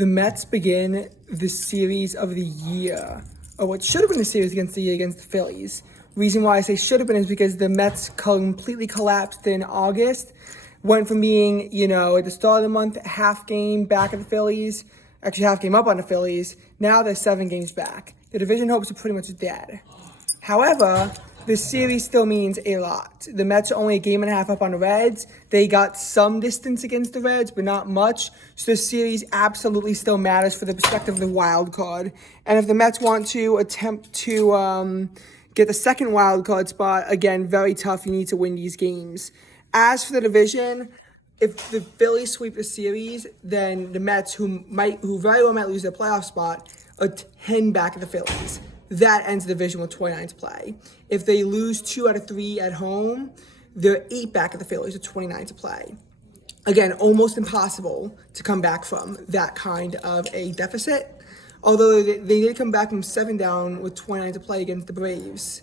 The Mets begin the series of the year, or what should have been the series against the Phillies. Reason why I say should have been is because the Mets completely collapsed in August. Went from being, at the start of the month, half game back at the Phillies, actually half game up on the Phillies. Now they're 7 games back. The division hopes are pretty much dead. However, this series still means a lot. The Mets are only a game and a half up on the Reds. They got some distance against the Reds, but not much. So this series absolutely still matters for the perspective of the wild card. And if the Mets want to attempt to get the second wild card spot, again, very tough. You need to win these games. As for the division, if the Phillies sweep the series, then the Mets, who very well might lose their playoff spot, are 10 back at the Phillies. That ends the division with 29 to play. If they lose 2 out of 3 at home, they're 8 back at the Phillies with 29 to play. Again, almost impossible to come back from that kind of a deficit. Although they did come back from 7 down with 29 to play against the Braves.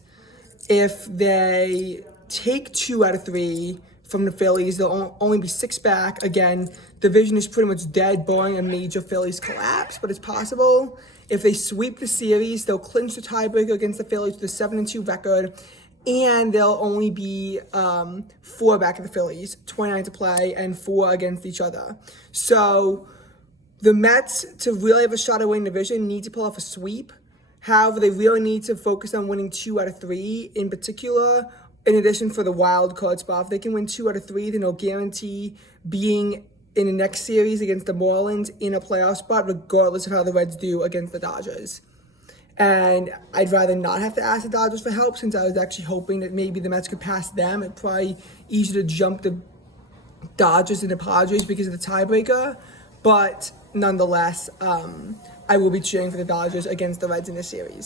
If they take 2 out of 3 from the Phillies, they'll only be 6 back. Again, division is pretty much dead, barring a major Phillies collapse, but it's possible. If they sweep the series, they'll clinch the tiebreaker against the Phillies with a 7-2 record, and they'll only be 4 back at the Phillies, 29 to play, and 4 against each other. So the Mets, to really have a shot at winning the division, need to pull off a sweep. However, they really need to focus on winning 2 out of 3 in particular, in addition for the wild card spot. If they can win 2 out of 3, then they'll guarantee being in the next series against the Marlins in a playoff spot, regardless of how the Reds do against the Dodgers. And I'd rather not have to ask the Dodgers for help, since I was actually hoping that maybe the Mets could pass them. It's probably easier to jump the Dodgers and the Padres because of the tiebreaker. But nonetheless, I will be cheering for the Dodgers against the Reds in this series.